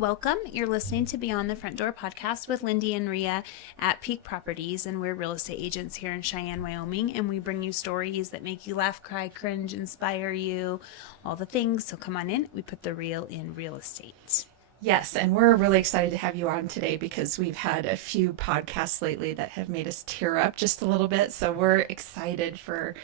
welcome. You're listening to Beyond the Front Door podcast with Lindy and Rhea at Peak Properties, and we're real estate agents here in Cheyenne, Wyoming, and we bring you stories that make you laugh, cry, cringe, inspire you, all the things. So come on in. We put the real in real estate. Yes, and we're really excited to have you on today because we've had a few podcasts lately that have made us tear up just a little bit. So we're excited for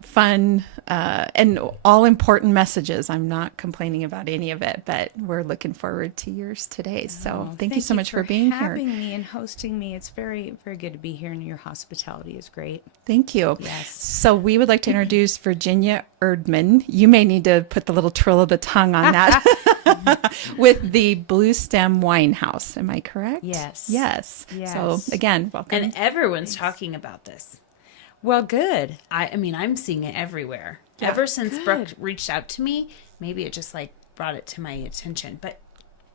fun and all important messages. I'm not complaining about any of it, but we're looking forward to yours today. So thank you so much for being here. Having me and hosting me. It's very, very good to be here, and your hospitality is great. Thank you. Yes. So we would like to introduce Virginia Erdman. You may need to put the little trill of the tongue on that. With the Blue Stem Wine House. Am I correct? Yes. Yes. Yes. So again, welcome. And everyone's talking about this. Well, good. I mean, I'm seeing it everywhere. Yeah. Ever since Brooke reached out to me, maybe it just like brought it to my attention. But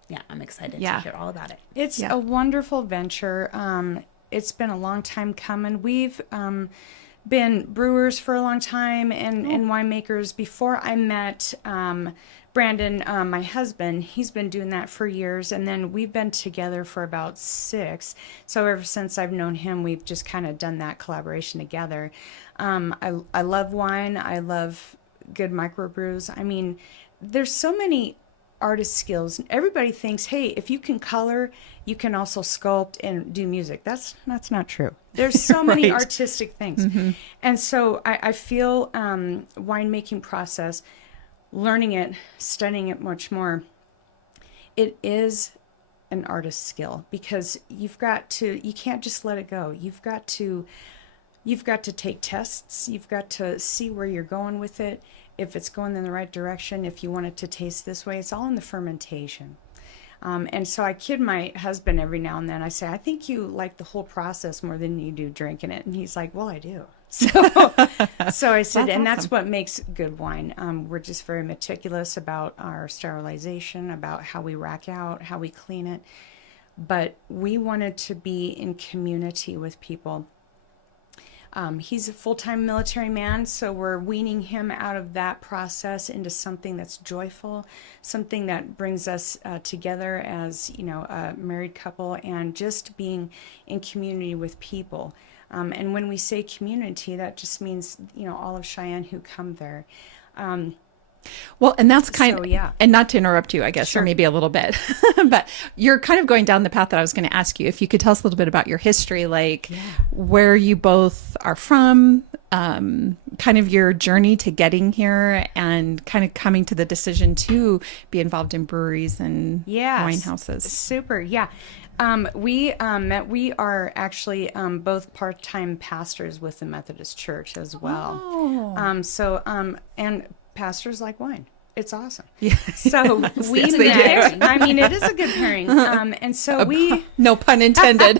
yeah, I'm excited to hear all about it. It's a wonderful venture. It's been a long time coming. We've been brewers for a long time and winemakers. Before I met Brandon, my husband, he's been doing that for years, and then we've been together for about 6. So ever since I've known him, we've just kind of done that collaboration together. I love wine. I love good microbrews. I mean, there's so many artist skills. Everybody thinks, hey, if you can color, you can also sculpt and do music. That's not true. There's so many artistic things. Mm-hmm. And so I feel winemaking process, learning it, studying it much more, it is an artist's skill, because you can't just let it go. You've got to take tests. You've got to see where you're going with it, if it's going in the right direction, if you want it to taste this way. It's all in the fermentation. And so I kid my husband every now and then. I say, I think you like the whole process more than you do drinking it. And he's like, well, I do. So I said, that's what makes good wine. We're just very meticulous about our sterilization, about how we rack out, how we clean it. But we wanted to be in community with people. He's a full-time military man, so we're weaning him out of that process into something that's joyful, something that brings us together as, a married couple, and just being in community with people. And when we say community, that just means, all of Cheyenne who come there. Well, and that's and not to interrupt you, I guess, or maybe a little bit, but you're kind of going down the path that I was going to ask you. If you could tell us a little bit about your history, like where you both are from, kind of your journey to getting here, and kind of coming to the decision to be involved in breweries and wine houses. Super. Yeah. We are actually both part-time pastors with the Methodist Church as well. Oh. And pastors like wine. It's awesome. Yeah. So we met. I mean, it is a good pairing. And so no pun intended.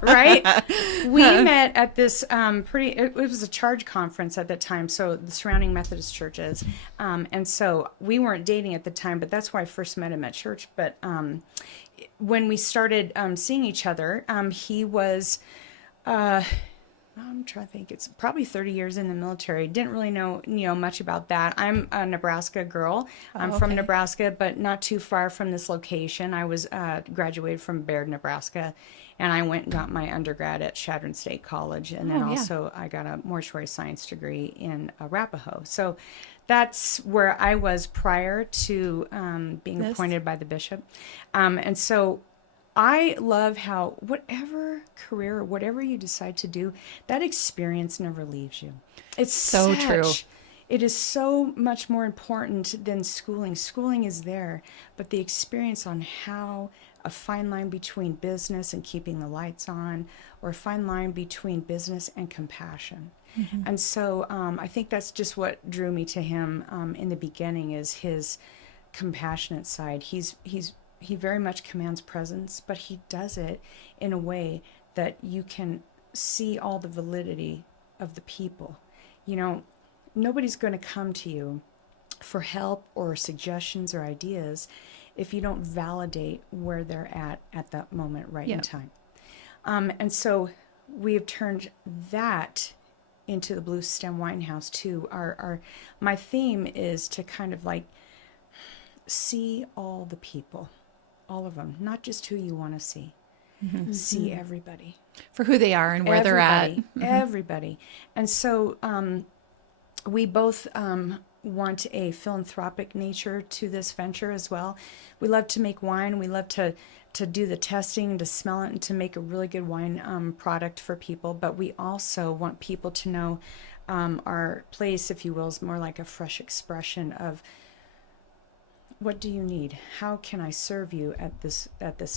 Right? We met at this it was a charge conference at the time, so the surrounding Methodist churches. And so we weren't dating at the time, but that's why I first met him at church. But when we started seeing each other, he was I'm trying to think. It's probably 30 years in the military. Didn't really know much about that. I'm a Nebraska girl. I'm from Nebraska, but not too far from this location. I was graduated from Baird, Nebraska, and I went and got my undergrad at Chadron State College, and then also I got a mortuary science degree in Arapahoe. So that's where I was prior to being appointed by the bishop, and so I love how whatever career or whatever you decide to do, that experience never leaves you. It's so true. It is so much more important than schooling. Schooling is there, but the experience on how a fine line between business and keeping the lights on, or a fine line between business and compassion. Mm-hmm. And so I think that's just what drew me to him in the beginning, is his compassionate side. He very much commands presence, but he does it in a way that you can see all the validity of the people. Nobody's going to come to you for help or suggestions or ideas if you don't validate where they're at that moment in time. And so we have turned that into the Blue Stem Wine House too. My theme is to kind of like see all the people, all of them, not just who you want to see. See everybody. For who they are and where they're at. Everybody. And so we both want a philanthropic nature to this venture as well. We love to make wine. We love to do the testing, to smell it, and to make a really good wine product for people. But we also want people to know our place, if you will, is more like a fresh expression of, what do you need? How can I serve you at this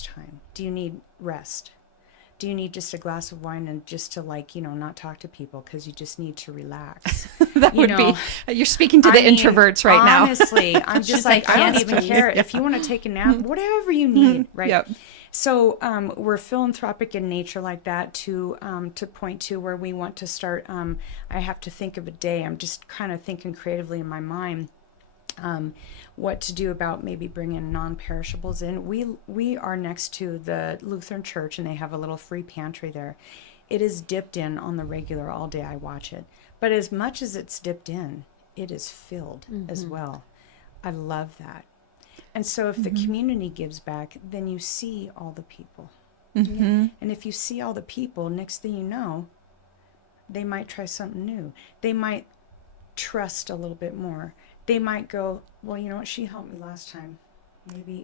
time? Do you need rest? Do you need just a glass of wine and just to not talk to people because you just need to relax? That would be, you're speaking to the introverts right now. Honestly, I'm just like, I don't even care. If you want to take a nap, whatever you need, right? Yep. So we're philanthropic in nature like that to point to where we want to start. I have to think of a day. I'm just kind of thinking creatively in my mind. What to do about maybe bringing non-perishables in. We are next to the Lutheran church, and they have a little free pantry there. It is dipped in on the regular all day. I watch it. But as much as it's dipped in, it is filled as well. I love that. And so if the community gives back, then you see all the people. And if you see all the people, next thing you know, they might try something new. They might trust a little bit more. They might go, well, you know what, she helped me last time.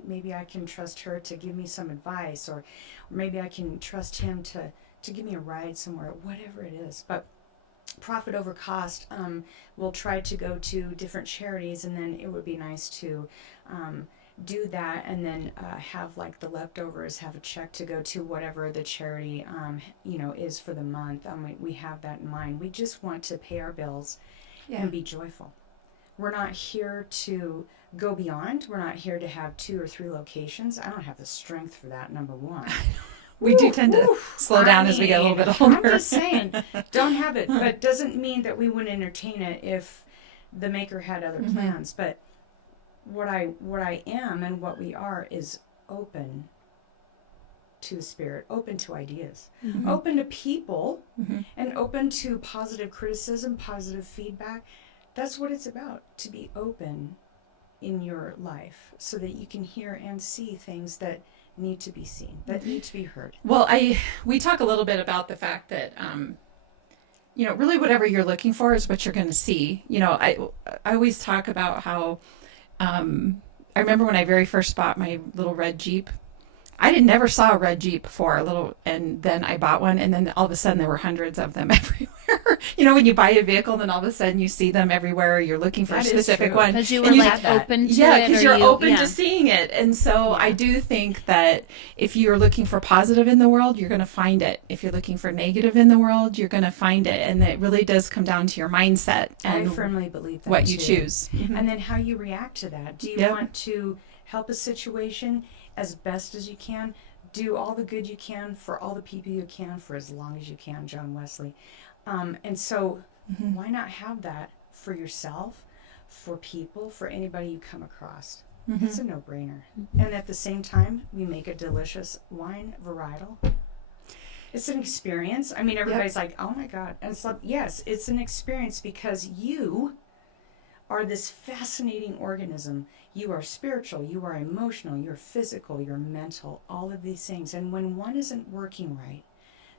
Maybe I can trust her to give me some advice, or maybe I can trust him to give me a ride somewhere, whatever it is. But profit over cost, we'll try to go to different charities, and then it would be nice to do that, and then have like the leftovers, have a check to go to whatever the charity is for the month. We have that in mind. We just want to pay our bills and be joyful. We're not here to go beyond. We're not here to have 2 or 3 locations. I don't have the strength for that, number one. We do tend to slow down as we get a little bit older. I'm just saying, don't have it. But it doesn't mean that we wouldn't entertain it if the maker had other plans. But what I am and what we are is open to the spirit, open to ideas, open to people, and open to positive criticism, positive feedback. That's what it's about, to be open in your life so that you can hear and see things that need to be seen, that need to be heard. Well, we talk a little bit about the fact that, really whatever you're looking for is what you're going to see. I always talk about how, I remember when I very first bought my little red Jeep. I never saw a red Jeep before, and then I bought one, and then all of a sudden there were hundreds of them everywhere. When you buy a vehicle, then all of a sudden you see them everywhere. You're looking for a specific one. Because you were open to it. Yeah, because you're open to seeing it. And so I do think that if you're looking for positive in the world, you're going to find it. If you're looking for negative in the world, you're going to find it. And it really does come down to your mindset and I firmly believe that what you choose. And then how you react to that. Do you want to help a situation as best as you can? Do all the good you can for all the people you can for as long as you can, John Wesley. And so why not have that for yourself, for people, for anybody you come across? It's a no-brainer. And at the same time, we make a delicious wine varietal. It's an experience. I mean, everybody's like, oh my God. And it's like, yes, it's an experience because you are this fascinating organism. You are spiritual, you are emotional, you're physical, you're mental, all of these things. And when one isn't working right,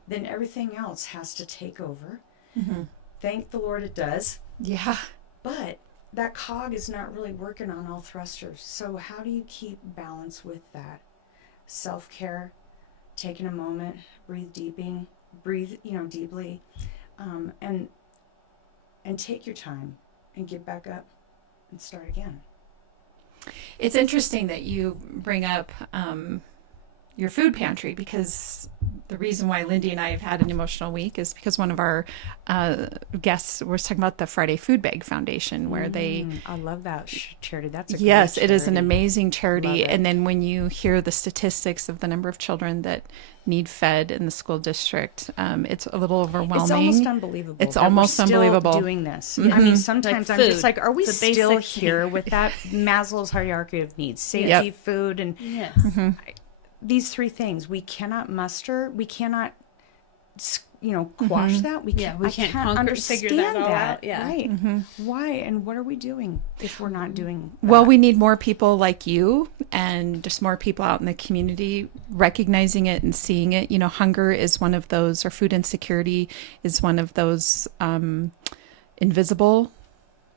then everything else has to take over. Thank the Lord it does. Yeah. But that cog is not really working on all thrusters. So how do you keep balance with that? Self-care, taking a moment, breathe deeply, and take your time and get back up and start again. It's interesting that you bring up your food pantry, because the reason why Lindy and I have had an emotional week is because one of our guests was talking about the Friday Food Bag Foundation, where they... I love that charity. That's a yes, great charity. It is an amazing charity. And then when you hear the statistics of the number of children that need fed in the school district, it's a little overwhelming. It's almost unbelievable. It's almost unbelievable Doing this. I mean, sometimes I'm just like, are we The still basic here with that Maslow's hierarchy of needs? Safety, food, and Yes. these 3 things we cannot muster. We cannot, quash that. We can't figure that all out. Yeah. Right. Why and what are we doing if we're not doing that? Well, we need more people like you and just more people out in the community recognizing it and seeing it. Hunger is one of those, or food insecurity is one of those invisible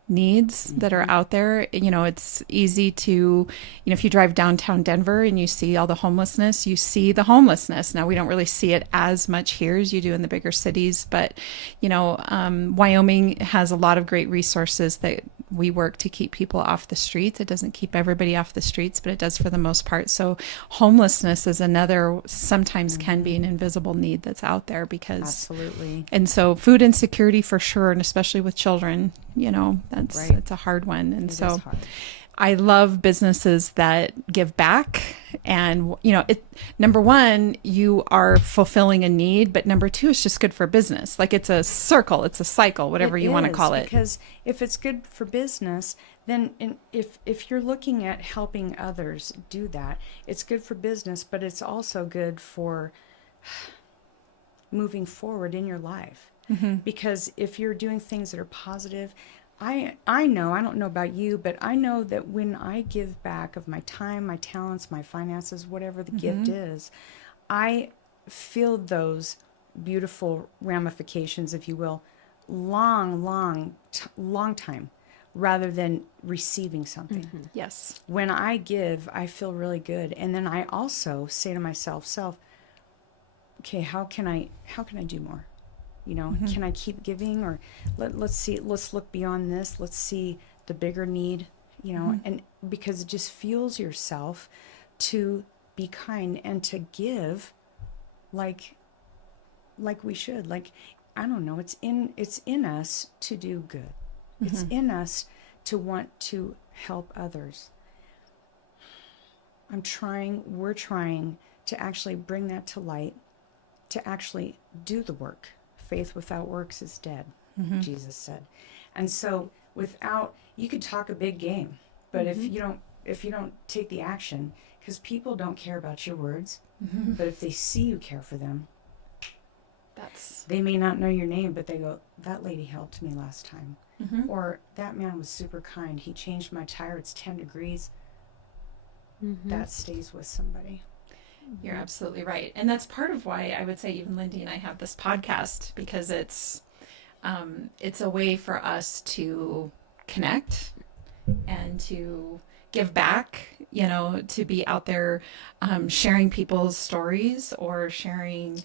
needs that are out there. It's easy to, if you drive downtown Denver and you see all the homelessness, you see the homelessness. Now, we don't really see it as much here as you do in the bigger cities, but, Wyoming has a lot of great resources that we work to keep people off the streets. It doesn't keep everybody off the streets, but it does for the most part. So homelessness is another, sometimes can be an invisible need that's out there because. Absolutely. And so food insecurity for sure, and especially with children, that's, right. It's a hard one. And It so is hard. I love businesses that give back. And, number one, you are fulfilling a need, but number two, it's just good for business. Like it's a circle, it's a cycle, whatever you want to call it. Because if it's good for business, then if you're looking at helping others do that, it's good for business, but it's also good for moving forward in your life. Because if you're doing things that are positive, I know, I don't know about you, but I know that when I give back of my time, my talents, my finances, whatever the gift is, I feel those beautiful ramifications, if you will, long time, rather than receiving something. Yes. When I give, I feel really good. And then I also say to myself, okay, how can I do more? Can I keep giving, or let's look beyond this. Let's see the bigger need, and because it just fuels yourself to be kind and to give like we should. Like, I don't know, it's in us to do good. It's in us to want to help others. We're trying to actually bring that to light, to actually do the work. Faith without works is dead, Jesus said. And so you could talk a big game, but if you don't take the action, because people don't care about your words, but if they see you care for them, they may not know your name, but they go, that lady helped me last time. Or that man was super kind. He changed my tire. It's 10 degrees. That stays with somebody. You're absolutely right. And that's part of why I would say even Lindy and I have this podcast, because it's a way for us to connect and to give back, to be out there sharing people's stories or sharing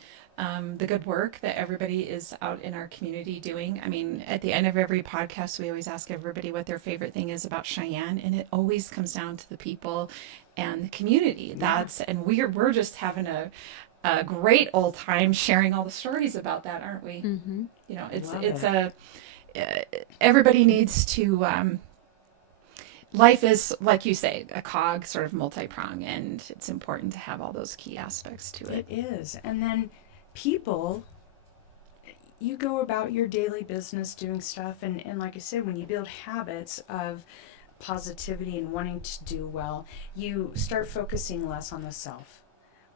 the good work that everybody is out in our community doing. I mean, at the end of every podcast, we always ask everybody what their favorite thing is about Cheyenne, and it always comes down to the people and the community. And we're just having a great old time sharing all the stories about that, aren't we? Everybody needs to. Life is, like you say, a cog, sort of multi-prong, and it's important to have all those key aspects to it. It is. And then people, you go about your daily business doing stuff, and like I said, when you build habits of positivity and wanting to do well, you start focusing less on the self,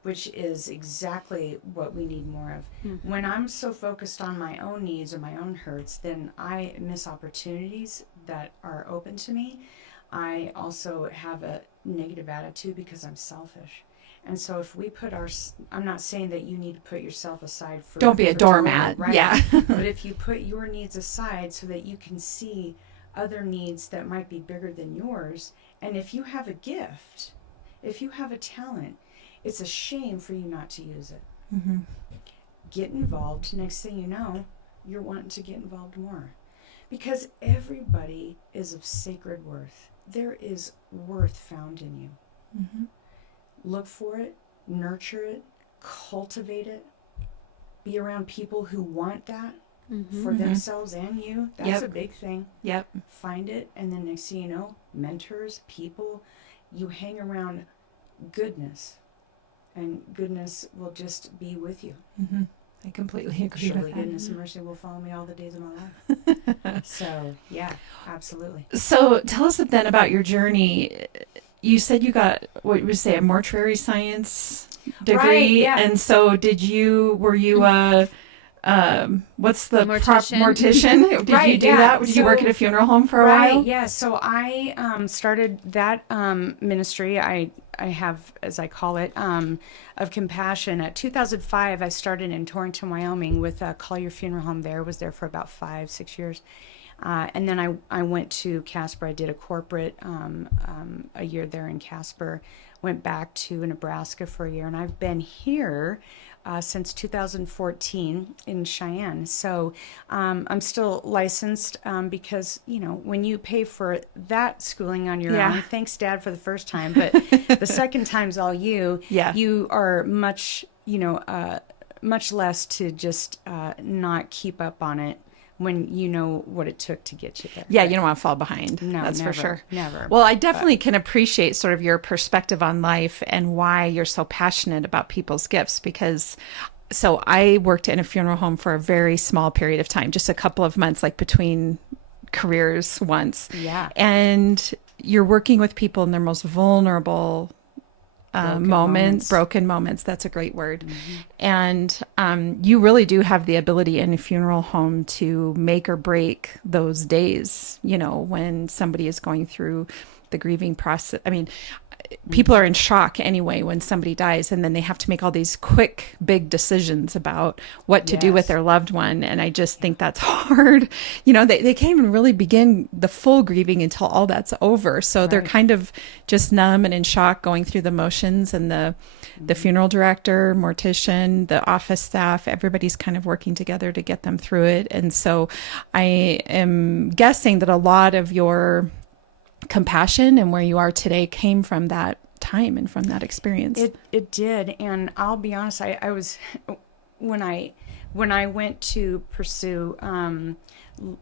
which is exactly what we need more of. When I'm so focused on my own needs or my own hurts, then I miss opportunities that are open to me. I also have a negative attitude because I'm selfish. And so if we I'm not saying that you need to put yourself aside for... Don't be a doormat, right? Yeah. But if you put your needs aside so that you can see other needs that might be bigger than yours, and if you have a gift, if you have a talent, it's a shame for you not to use it. Get involved. Next thing you know, you're wanting to get involved more. Because everybody is of sacred worth. There is worth found in you. Look for it, nurture it, cultivate it, be around people who want that for themselves and you. That's a big thing. Find it, and then next thing you know, mentors, people, you hang around goodness, and goodness will just be with you. I completely agree Surely with that. goodness and mercy will follow me all the days of my life. So, yeah, absolutely. So tell us then about your journey. You said you got, what would you say, a mortuary science degree? Right, yeah. And so were you what's the Mortician. mortician? Did Right, you do yeah. that? Did you work at a funeral home for a while? Yeah. So I started that ministry. I have, as I call it, of compassion. At 2005, I started in Torrington, Wyoming, with Collier Funeral Home. Was there for about 5-6 years, and then I went to Casper. I did a corporate a year there in Casper. Went back to Nebraska for a year, and I've been here since 2014 in Cheyenne. So I'm still licensed because, when you pay for that schooling on your own, thanks, Dad, for the first time, but the second time's all you. Yeah. You are much less to just not keep up on it when you know what it took to get you there. Yeah, you don't want to fall behind. No, that's never, for sure. Never. Well, I definitely can appreciate sort of your perspective on life and why you're so passionate about people's gifts, because so I worked in a funeral home for a very small period of time, just a couple of months, like between careers once. Yeah. And you're working with people in their most vulnerable broken moments. That's a great word. And you really do have the ability in a funeral home to make or break those days, when somebody is going through the grieving process. I mean, people are in shock anyway when somebody dies, and then they have to make all these quick, big decisions about what to do with their loved one. And I just think that's hard. They can't even really begin the full grieving until all that's over. So they're kind of just numb and in shock, going through the motions. And the funeral director, mortician, the office staff, everybody's kind of working together to get them through it. And so I am guessing that a lot of your compassion and where you are today came from that time and from that experience. It did, and I'll be honest. I was when I went to pursue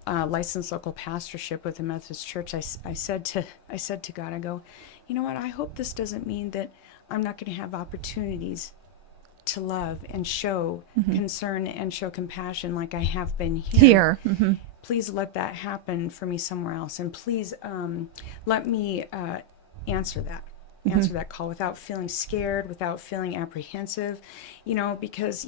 licensed local pastorship with the Methodist Church. I said to God, I go, you know what? I hope this doesn't mean that I'm not going to have opportunities to love and show concern and show compassion like I have been here. Please let that happen for me somewhere else. And please let me answer that call without feeling scared, without feeling apprehensive, because,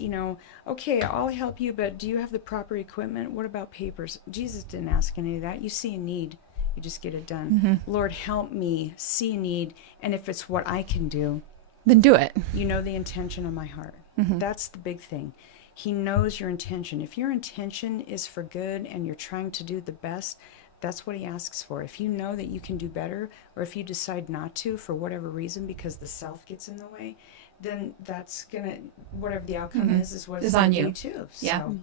okay, I'll help you, but do you have the proper equipment? What about papers? Jesus didn't ask any of that. You see a need, you just get it done. Lord, help me see a need. And if it's what I can do, then do it. You know the intention of my heart. That's the big thing. He knows your intention. If your intention is for good and you're trying to do the best, that's what he asks for. If you know that you can do better, or if you decide not to for whatever reason because the self gets in the way, then that's gonna, whatever the outcome is what it's on you too. So, yeah,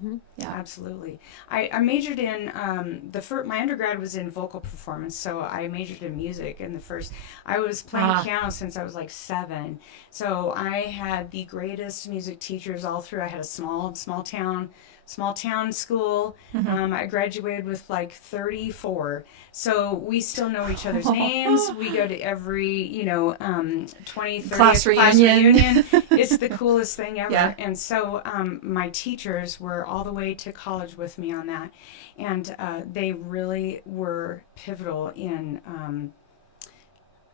absolutely. I majored in my undergrad was in vocal performance, so I majored in music. And I was playing piano since I was like 7, so I had the greatest music teachers all through. I had a small town school. I graduated with like 34. So we still know each other's names. We go to every, 20, 30 class reunion. It's the coolest thing ever. Yeah. And so my teachers were all the way to college with me on that. And they really were pivotal in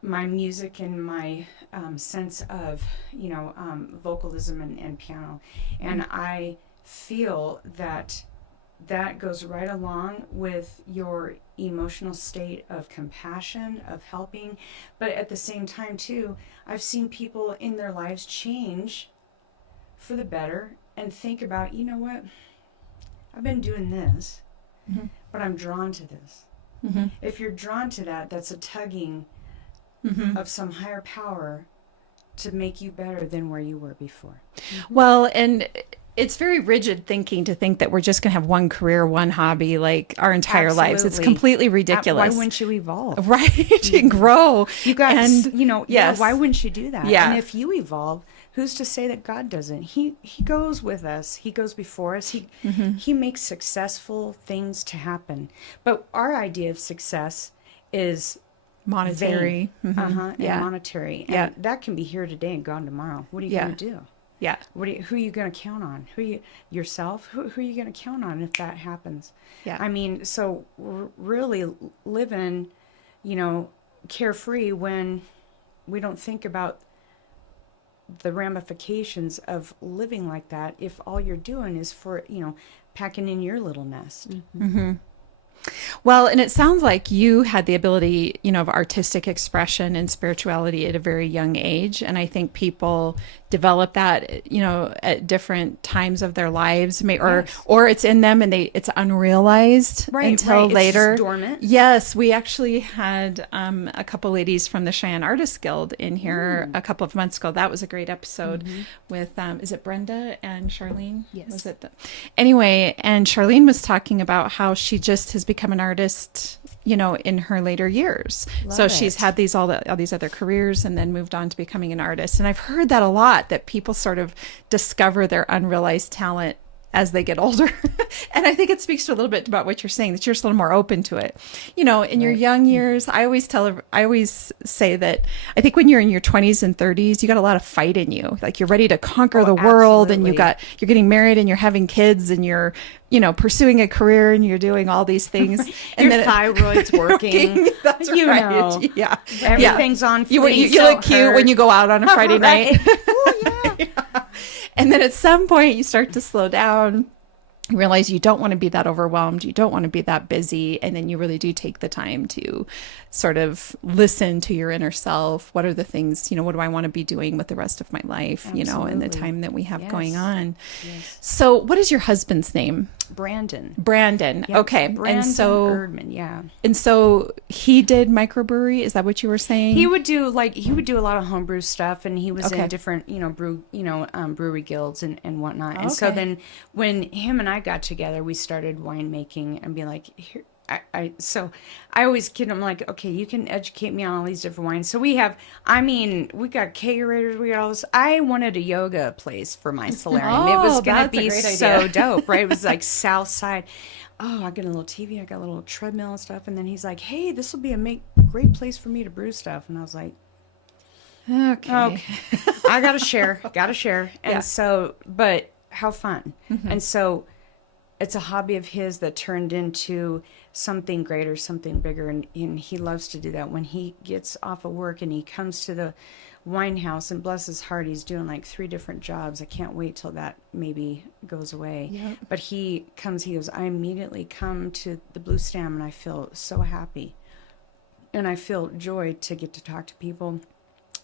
my music and my sense of, vocalism and piano. And I feel that goes right along with your emotional state of compassion, of helping. But at the same time, too, I've seen people in their lives change for the better and think about, you know what? I've been doing this, but I'm drawn to this. If you're drawn to that, that's a tugging of some higher power to make you better than where you were before. Well, and it's very rigid thinking to think that we're just going to have one career, one hobby, like our entire lives. It's completely ridiculous. Why wouldn't you evolve? Right. And grow. You got, yes. Why wouldn't you do that? Yeah. And if you evolve, who's to say that God doesn't? He goes with us. He goes before us. He makes successful things to happen. But our idea of success is monetary. And monetary. And that can be here today and gone tomorrow. What are you going to do? Yeah. Who are you going to count on? Yourself? Who are you going to count on if that happens? Yeah. I mean, so we're really living, carefree when we don't think about the ramifications of living like that if all you're doing is for, packing in your little nest. Mm-hmm. Well, and it sounds like you had the ability, of artistic expression and spirituality at a very young age. And I think people develop that, at different times of their lives, or it's in them and it's unrealized until later. It's dormant. Yes, we actually had a couple ladies from the Cheyenne Artists Guild in here a couple of months ago. That was a great episode with, is it Brenda and Charlene? Yes. Was it? Anyway, and Charlene was talking about how she just has become an artist, in her later years. She's had all these other careers and then moved on to becoming an artist. And I've heard that a lot, that people sort of discover their unrealized talent as they get older. And I think it speaks to a little bit about what you're saying, that you're just a little more open to it. In your young years, I always say that I think when you're in your 20s and 30s, you got a lot of fight in you. Like, you're ready to conquer the world, and you're getting married and you're having kids and you're, pursuing a career and you're doing all these things. And your thyroid's working. That's right. Yeah. Everything's on fleek. You look cute when you go out on a Friday night. Oh, yeah. And then at some point you start to slow down, you realize you don't want to be that overwhelmed, you don't want to be that busy, and then you really do take the time to sort of listen to your inner self. What are the things, what do I want to be doing with the rest of my life, and the time that we have going on. Yes. So what is your husband's name? Brandon. Yep. Okay. Brandon Erdman, yeah. And so he did microbrewery, is that what you were saying? He would do a lot of homebrew stuff, and he was in different, brewery guilds and whatnot. And so then when him and I got together, we started winemaking and be like, here, so I always kid him, like, okay, you can educate me on all these different wines. So we got kegerators, we got all this. I wanted a yoga place for my solarium. It was going to be so dope, right? It was like South Side. Oh, I got a little TV, I got a little treadmill and stuff. And then he's like, hey, this will be a great place for me to brew stuff. And I was like, okay. I got to share. And so, but how fun. And so it's a hobby of his that turned into something greater, something bigger. And he loves to do that. When he gets off of work and he comes to the wine house, and bless his heart, he's doing like 3 different jobs. I can't wait till that maybe goes away. Yep. But he goes, I immediately come to the Blue Stem and I feel so happy. And I feel joy to get to talk to people.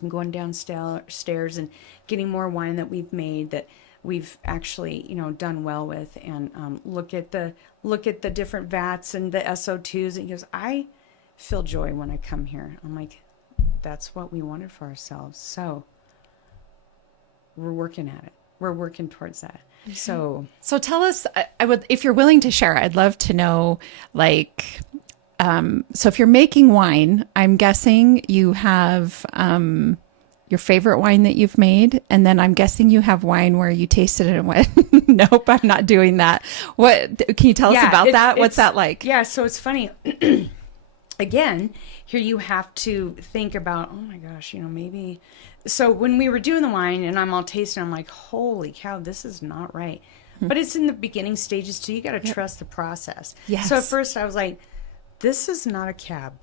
I'm going downstairs and getting more wine that we've made that we've actually, done well with, and look at the different vats and the SO2s. And he goes, I feel joy when I come here. I'm like, that's what we wanted for ourselves. So we're working at it. We're working towards that. So tell us, I would, if you're willing to share, I'd love to know, like, so if you're making wine, I'm guessing you have, your favorite wine that you've made, and then I'm guessing you have wine where you tasted it and went, nope, I'm not doing that. What can you tell us about that? What's that like? Yeah, so it's funny. Again, here you have to think about, oh my gosh, maybe. So when we were doing the wine and I'm all tasting, I'm like, holy cow, this is not right. But it's in the beginning stages too. You got to trust the process. Yes. So at first I was like, this is not a cab.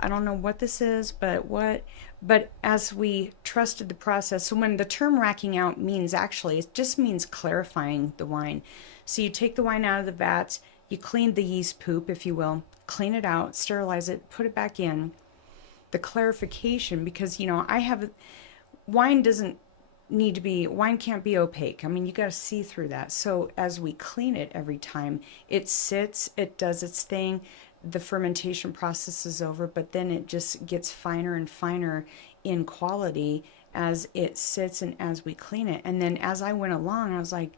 I don't know what this is, but as we trusted the process, so when the term racking out means, actually, it just means clarifying the wine. So you take the wine out of the vats, you clean the yeast poop, if you will, clean it out, sterilize it, put it back in. The clarification, because, wine can't be opaque. I mean, you got to see through that. So as we clean it every time, it sits, it does its thing. The fermentation process is over, but then it just gets finer and finer in quality as it sits and as we clean it. And then as I went along, I was like,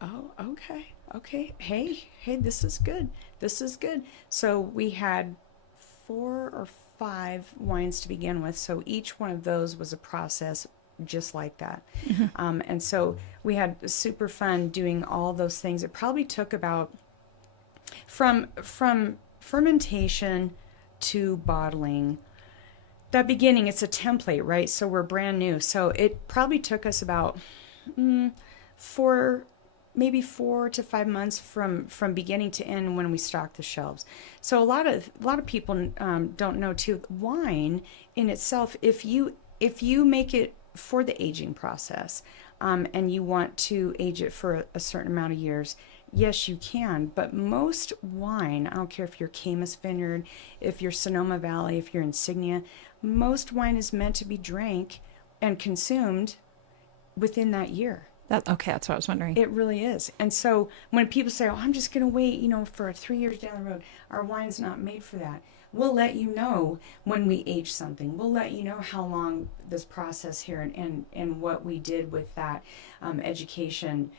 oh, okay. Hey, this is good. So we had 4 or 5 wines to begin with. So each one of those was a process just like that. Mm-hmm. And so we had super fun doing all those things. It probably took about from fermentation to bottling. That beginning, it's a template, right? So we're brand new. So it probably took us about 4 to 5 months from beginning to end when we stocked the shelves. So a lot of people don't know too. Wine in itself, if you make it for the aging process, and you want to age it for a certain amount of years, yes, you can. But most wine, I don't care if you're Camus Vineyard, if you're Sonoma Valley, if you're Insignia, most wine is meant to be drank and consumed within that year. Okay, that's what I was wondering. It really is. And so when people say, oh, I'm just going to wait, for 3 years down the road, our wine's not made for that. We'll let you know when we age something. We'll let you know how long this process here and what we did with that. Education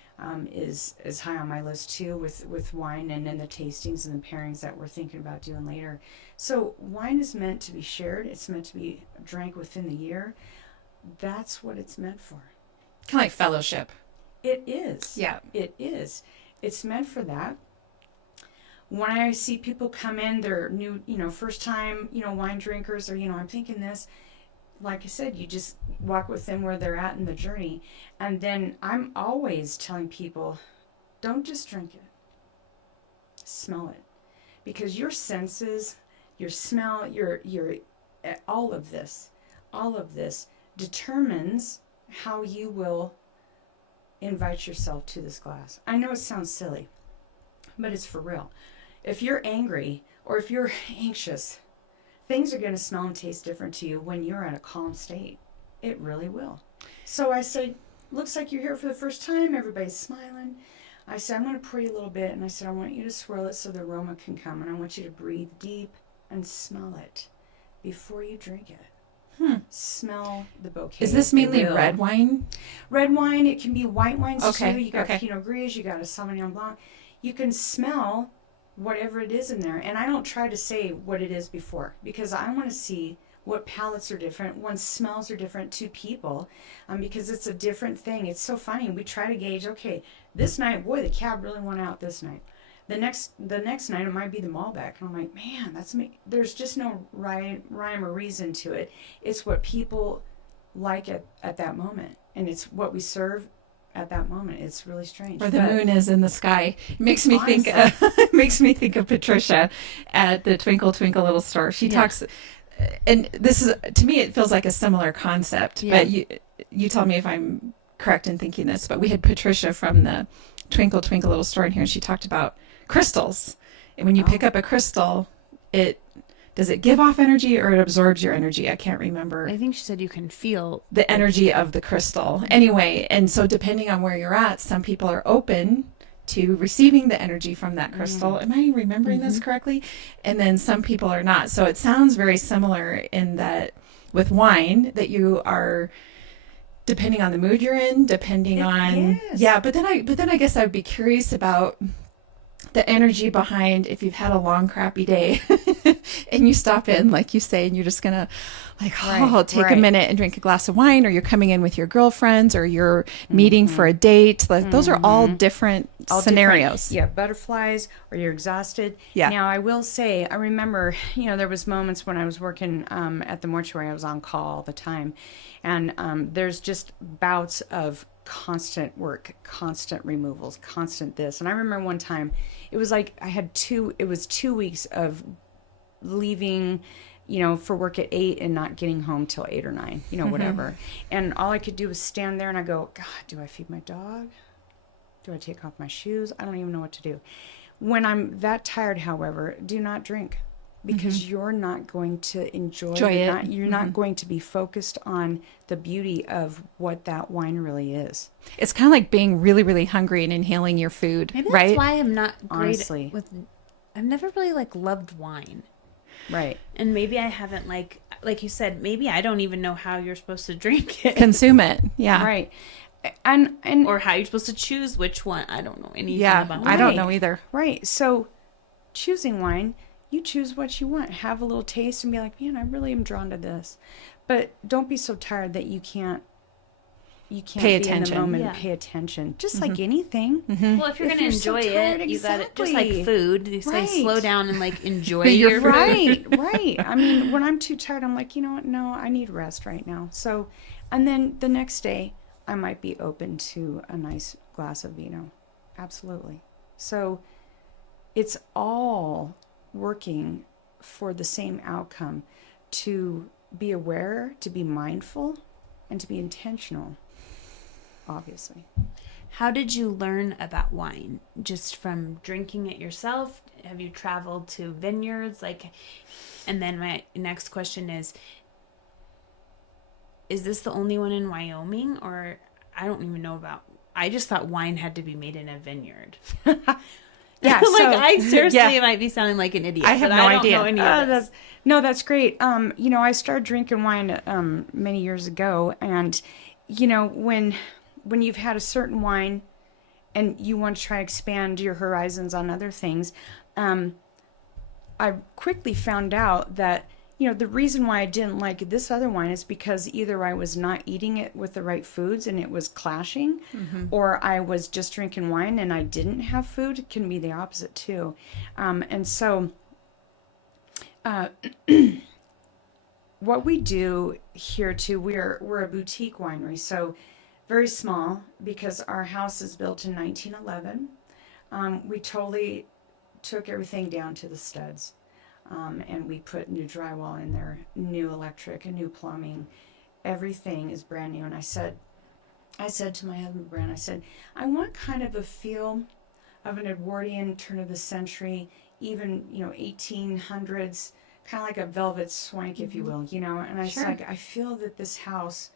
is high on my list too with wine and then the tastings and the pairings that we're thinking about doing later. So wine is meant to be shared. It's meant to be drank within the year. That's what it's meant for. Kind of like fellowship. It is. Yeah. It is. It's meant for that. When I see people come in, they're new, first time, wine drinkers, or, I'm thinking this, like I said, you just walk with them where they're at in the journey. And then I'm always telling people, don't just drink it. Smell it. Because your senses, your smell, your all of this determines how you will invite yourself to this glass. I know it sounds silly, but it's for real. If you're angry or if you're anxious, things are going to smell and taste different to you when you're in a calm state. It really will. So I say, looks like you're here for the first time. Everybody's smiling. I said, I'm going to pour you a little bit. And I said, I want you to swirl it so the aroma can come. And I want you to breathe deep and smell it before you drink it. Smell the bouquet. Is this mainly red wine? Red wine. It can be white wines okay. too. You got Pinot Gris. You got a Sauvignon Blanc. You can smell whatever it is in there. And I don't try to say what it is before, because I want to see what palates are different, what smells are different to people, because it's a different thing. It's so funny. We try to gauge, okay, this night, boy, the cab really went out this night. The next night, it might be the Malbec. And I'm like, man, that's me. There's just no rhyme or reason to it. It's what people like at that moment. And it's what we serve at that moment. It's really strange. Where the moon is in the sky. It makes me think of Patricia at the Twinkle Twinkle Little Star. She talks, and this is, to me, it feels like a similar concept, but you tell me if I'm correct in thinking this, but we had Patricia from the Twinkle Twinkle Little Star in here, and she talked about crystals. And when you pick up a crystal, does it give off energy or it absorbs your energy? I can't remember. I think she said you can feel the energy of the crystal. Anyway, and so depending on where you're at, some people are open to receiving the energy from that crystal. Am I remembering this correctly? And then some people are not. So it sounds very similar in that with wine, that you are, depending on the mood you're in, depending on... Is. Yeah, but then I guess I would be curious about the energy behind if you've had a long crappy day and you stop in, like you say, and you're just gonna take a minute and drink a glass of wine, or you're coming in with your girlfriends, or you're meeting for a date. Like, those are all different scenarios. Yeah, butterflies, or you're exhausted. Yeah. Now I will say, I remember, there was moments when I was working at the mortuary. I was on call all the time, and there's just bouts of constant work, constant removals, constant this. And I remember one time, it was like I had 2 weeks of leaving, for work at 8 and not getting home till 8 or 9, whatever. And all I could do was stand there and I go, God, do I feed my dog? Do I take off my shoes? I don't even know what to do. When I'm that tired, however, do not drink, because you're not going to enjoy it. You're not going to be focused on the beauty of what that wine really is. It's kind of like being really, really hungry and inhaling your food, Maybe right? that's why I'm not great Honestly. I've never really loved wine. Right. And maybe I haven't like you said, maybe I don't even know how you're supposed to drink it. Consume it. Yeah. Right. And or how you're supposed to choose which one. I don't know anything about wine. I don't know either. Right. So choosing wine, you choose what you want. Have a little taste and be like, man, I really am drawn to this. But don't be so tired that you can't pay be attention. in the moment Yeah. and pay attention. Just like anything. Well, if you're going to enjoy it, you got it. Just like exactly. food, you say Right. slow down and enjoy Your your food. food. Right. I mean, when I'm too tired, I'm like, you know what? No, I need rest right now. So, and then the next day, I might be open to a nice glass of vino. Absolutely. So, it's all working for the same outcome, to be aware, to be mindful, and to be intentional, obviously. How did you learn about wine? Just from drinking it yourself? Have you traveled to vineyards? And then my next question is this the only one in Wyoming? Or I don't even know I just thought wine had to be made in a vineyard. Yeah, I seriously might be sounding like an idiot. I have no idea. Know any of this. That's great. I started drinking wine many years ago, and when you've had a certain wine and you want to try to expand your horizons on other things, I quickly found out that the reason why I didn't like this other wine is because either I was not eating it with the right foods and it was clashing, or I was just drinking wine and I didn't have food. It can be the opposite too. And so what we do here too, we're a boutique winery, so very small, because our house is built in 1911. We totally took everything down to the studs. And we put new drywall in there, new electric and new plumbing. Everything is brand new. And I said to my husband, Brent, I said, I want kind of a feel of an Edwardian turn of the century, even, 1800s, kind of like a velvet swank, if you will, And I said, I feel that this house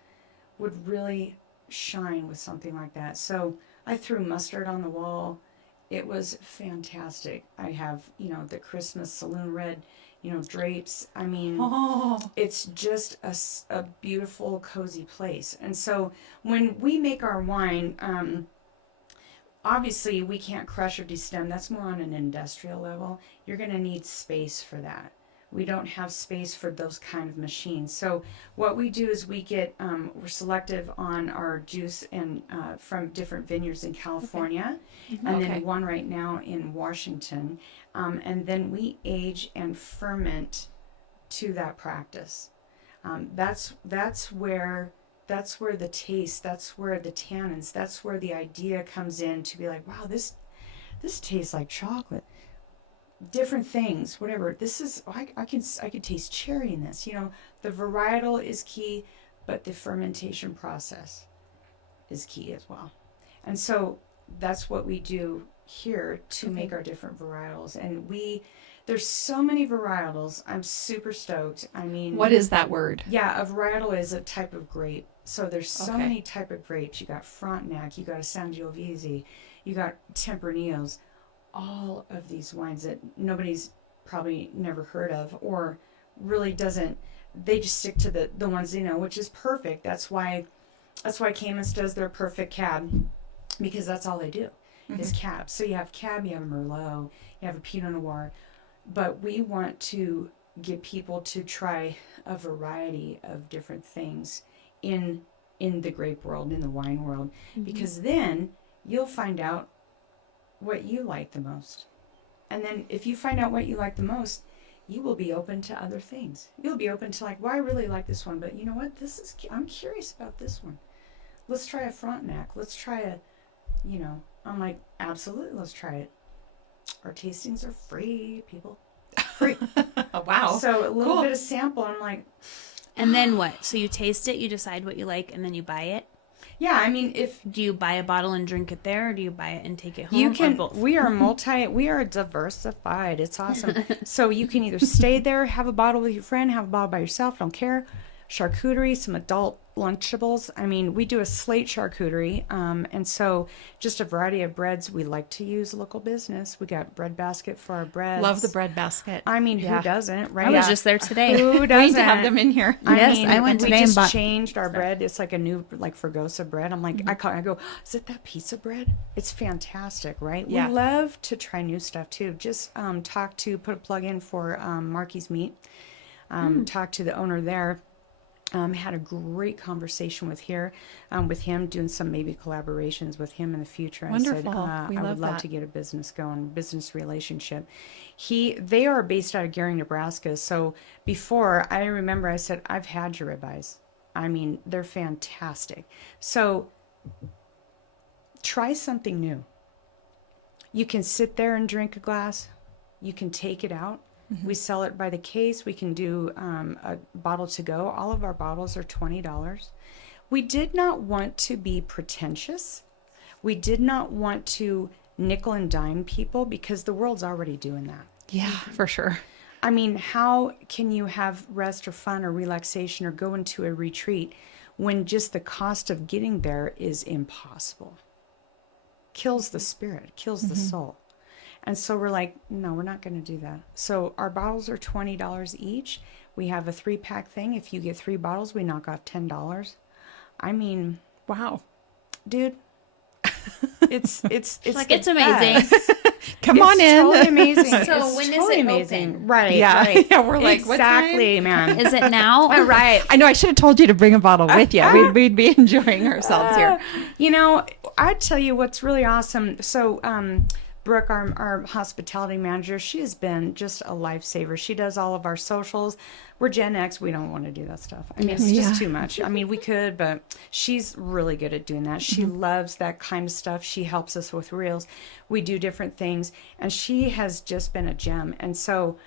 would really shine with something like that. So I threw mustard on the wall. It was fantastic. I have, the Christmas saloon red, drapes. I mean, it's just a beautiful, cozy place. And so when we make our wine, obviously we can't crush or destem. That's more on an industrial level. You're going to need space for that. We don't have space for those kind of machines. So what we do is we get, we're selective on our juice and from different vineyards in California, and then one right now in Washington. And then we age and ferment to that practice. That's where the taste, that's where the tannins, that's where the idea comes in to be like, wow, this tastes like chocolate. Different things, whatever. This is, I can taste cherry in this. The varietal is key, but the fermentation process is key as well. And so that's what we do here to make our different varietals. And there's so many varietals. I'm super stoked. I mean, what is that word? Yeah, a varietal is a type of grape. So there's so many type of grapes. You got Frontenac, you got a Sangiovese, you got Tempranillos. All of these wines that nobody's probably never heard of, or really doesn't, they just stick to the ones they know, which is perfect. That's why Caymus does their perfect cab, because that's all they do is cab. So you have cab, you have Merlot, you have a Pinot Noir, but we want to get people to try a variety of different things in the grape world, in the wine world, because then you'll find out what you like the most. And then if you find out what you like the most, you will be open to other things. You'll be open to well, I really like this one, but you know what? I'm curious about this one. Let's try a Frontenac. Let's try I'm like, absolutely, let's try it. Our tastings are free, people. Free. Wow. So a little bit of sample, I'm like. And then what? So you taste it, you decide what you like, and then you buy it? Yeah, I mean, do you buy a bottle and drink it there, or do you buy it and take it home? You can. Or both? We are diversified. It's awesome. So you can either stay there, have a bottle with your friend, have a bottle by yourself. Don't care. Charcuterie, some adult Lunchables. I mean, we do a slate charcuterie, and so just a variety of breads. We like to use local business. We got Bread Basket for our breads. Love the Bread Basket. I mean, who doesn't, right? I was just there today. Who We doesn't? need to have them in here. I went today we and just changed our bread. It's like a new Fregosa bread. I'm like, I go, is it that pizza bread? It's fantastic, right? Yeah. We love to try new stuff too. Just put a plug in for Marky's Meat. Talk to the owner there. Had a great conversation with him, doing some maybe collaborations with him in the future. Wonderful. I said, We I love would love that. to get a business going, business relationship. They are based out of Gering, Nebraska. So before, I remember I said, I've had your ribeyes. I mean, they're fantastic. So try something new. You can sit there and drink a glass. You can take it out. We sell it by the case. We can do a bottle to go. All of our bottles are $20. We did not want to be pretentious. We did not want to nickel and dime people because the world's already doing that. Yeah, for sure. I mean, how can you have rest or fun or relaxation or go into a retreat when just the cost of getting there is impossible? Kills the spirit, kills the soul. And so we're like, no, we're not going to do that. So our bottles are $20 each. We have a 3-pack thing. If you get 3 bottles, we knock off $10. I mean, Wow. dude, it's Like, the it's amazing. best. Come on in. Totally amazing. So It's when is totally it amazing. open? Right. Yeah. Right. Yeah, we're like, what time? exactly, man. Is it now? Right. I know I should have told you to bring a bottle with you. We'd be enjoying ourselves here. You know, I tell you what's really awesome. So, Brooke, our hospitality manager, she has been just a lifesaver. She does all of our socials. We're Gen X. We don't want to do that stuff. I mean, it's just too much. I mean, we could, but she's really good at doing that. She loves that kind of stuff. She helps us with reels. We do different things, and she has just been a gem. And so,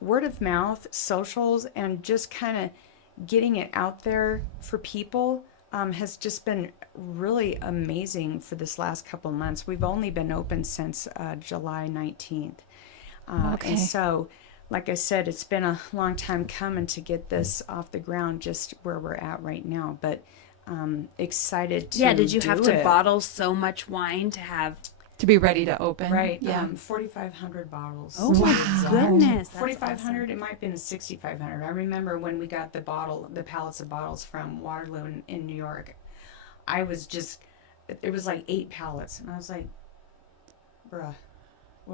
word of mouth, socials, and just kind of getting it out there for people has just been really amazing for this last couple of months. We've only been open since July 19th. And so, like I said, it's been a long time coming to get this off the ground just where we're at right now. But excited to Did you do have to it. bottle so much wine to have... To be ready to open. Right. Yeah. 4,500 bottles. Oh, my goodness. That's 4,500. awesome. It might have been 6,500. I remember when we got the pallets of bottles from Waterloo in New York. I was just, it was like 8 pallets. And I was like, bruh.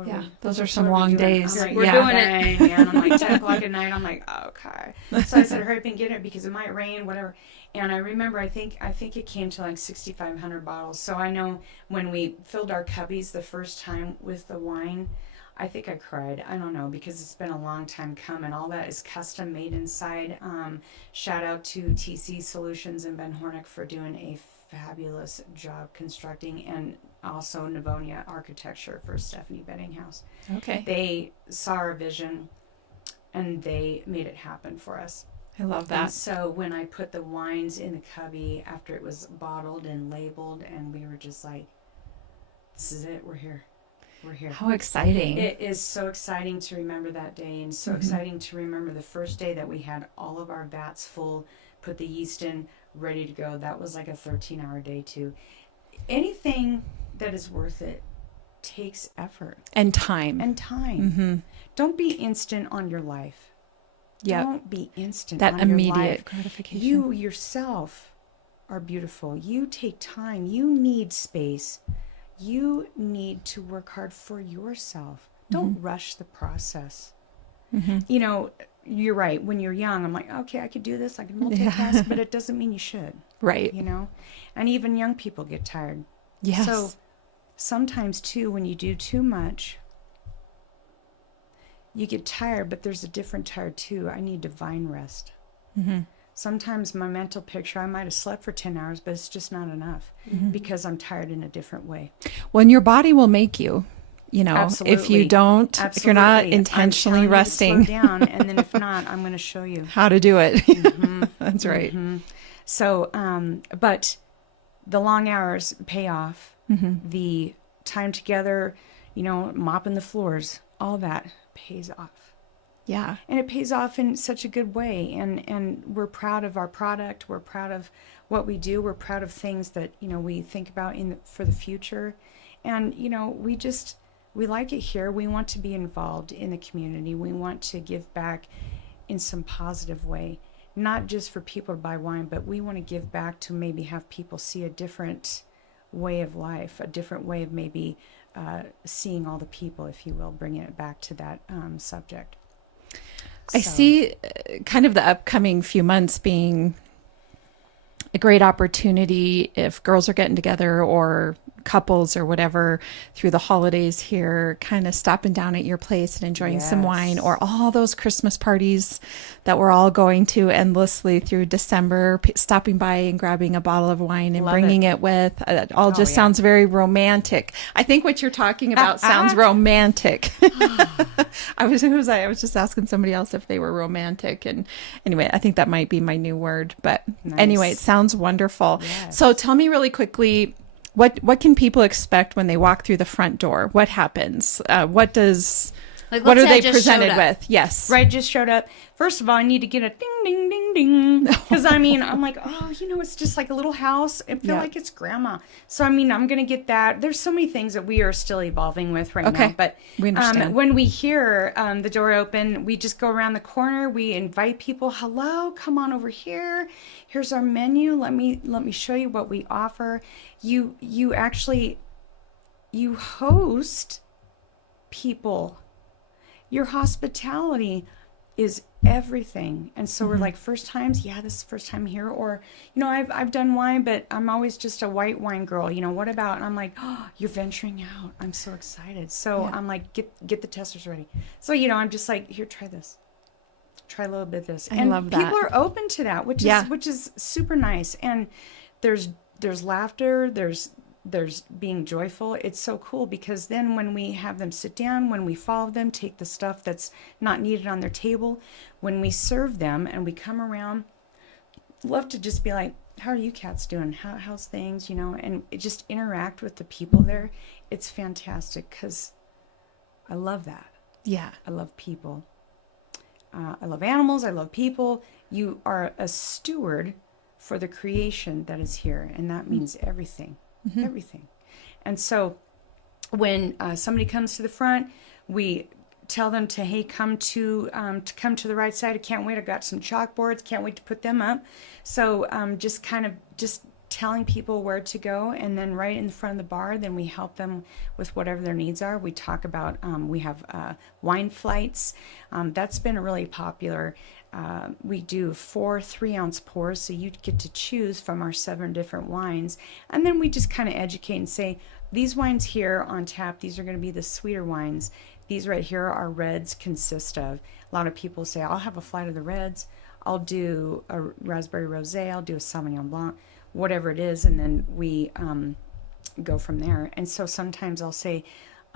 Yeah, those are some long days. I'm like, We're doing it. dang, man. I'm like 10 o'clock at night. I'm like, okay. So I said, hurry up and get it because it might rain, whatever. And I remember, I think it came to like 6,500 bottles. So I know when we filled our cubbies the first time with the wine, I think I cried. I don't know, because it's been a long time coming. All that is custom made inside. Shout out to TC Solutions and Ben Hornick for doing a fabulous job constructing, and also Navonia Architecture for Stephanie Bettinghouse. Okay. They saw our vision and they made it happen for us. I love And that. so when I put the wines in the cubby after it was bottled and labeled, and we were just like, this is it, we're here. We're here. How exciting. It is so exciting to remember that day, and so exciting to remember the first day that we had all of our vats full, put the yeast in, ready to go. That was like a 13-hour day too. Anything that is worth it takes effort And time. and time. Don't be instant on your life. Yep. Don't be instant That on your immediate life. gratification. You yourself are beautiful. You take time. You need space. You need to work hard for yourself. Don't rush the process. You know, you're right. When you're young, I'm like, okay, I could do this. I can multitask, but it doesn't mean you should. Right. You know? And even young people get tired. Yes. So sometimes, too, when you do too much, you get tired, but there's a different tired, too. I need divine rest. Sometimes my mental picture, I might have slept for 10 hours, but it's just not enough because I'm tired in a different way. When your body will make you, you know, Absolutely. if you don't, if you're not Absolutely. intentionally I'm telling resting, you to slow down, and then if not, I'm going to show you. how to do it. That's right. So, but the long hours pay off. The time together, you know, mopping the floors, all that pays off. Yeah. And it pays off in such a good way. And we're proud of our product. We're proud of what we do. We're proud of things that, you know, we think about for the future. And, you know, we like it here. We want to be involved in the community. We want to give back in some positive way, not just for people to buy wine, but we want to give back to maybe have people see a different way of life, a different way of maybe seeing all the people, if you will, bringing it back to that subject. I see kind of the upcoming few months being a great opportunity if girls are getting together or couples or whatever through the holidays here, kind of stopping down at your place and enjoying some wine, or all those Christmas parties that we're all going to endlessly through December, stopping by and grabbing a bottle of wine and bringing it with. It all just sounds very romantic. I think what you're talking about sounds romantic. I was just asking somebody else if they were romantic. And anyway, I think that might be my new word. But anyway, it sounds wonderful. Yes. So tell me really quickly, what can people expect when they walk through the front door? What happens? What are they presented with? Yes. Right, just showed up. First of all, I need to get a ding, ding, ding, ding. Because, I'm like, it's just like a little house. I feel like it's grandma. So, I'm going to get that. There's so many things that we are still evolving with right now. But we understand. When we hear the door open, we just go around the corner. We invite people. Hello, come on over here. Here's our menu. Let me show you what we offer. You host people. Your hospitality is everything. And so we're like, first times, this is first time here. Or, I've done wine, but I'm always just a white wine girl. What about? And I'm like, you're venturing out. I'm so excited. So I'm like, get the testers ready. So, I'm just like, here, try this. Try a little bit of this. I love that. People are open to that, which is super nice. And there's laughter, there's being joyful. It's so cool, because then when we have them sit down, when we follow them, take the stuff that's not needed on their table, when we serve them and we come around, love to just be like, how are you cats doing? How's things, and just interact with the people there. It's fantastic, because I love that. Yeah. I love people. I love animals. I love people. You are a steward for the creation that is here, and that means everything. Everything. And so when somebody comes to the front, we tell them to come to the right side. I can't wait. I got some chalkboards. Can't wait to put them up. So just telling people where to go, and then right in front of the bar, then we help them with whatever their needs are. We talk about we have wine flights. That's been really popular. We do 4 3-ounce pours, so you get to choose from our 7 different wines. And then we just kind of educate and say, these wines here on tap, these are going to be the sweeter wines. These right here are reds consist of. A lot of people say, I'll have a flight of the reds. I'll do a raspberry rosé. I'll do a Sauvignon Blanc, whatever it is. And then we go from there. And so sometimes I'll say,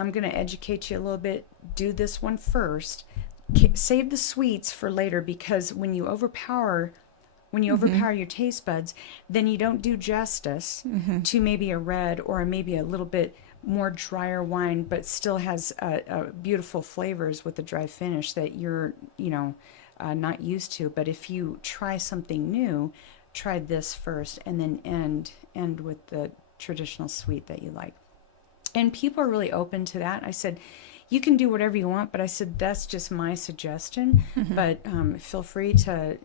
I'm going to educate you a little bit. Do this one first. Save the sweets for later, because when you overpower your taste buds, then you don't do justice to maybe a red or maybe a little bit more drier wine, but still has beautiful flavors with a dry finish that you're not used to. But if you try something new, try this first, and then end with the traditional sweet that you like. And people are really open to that. I said, you can do whatever you want, but I said, that's just my suggestion. But feel free to,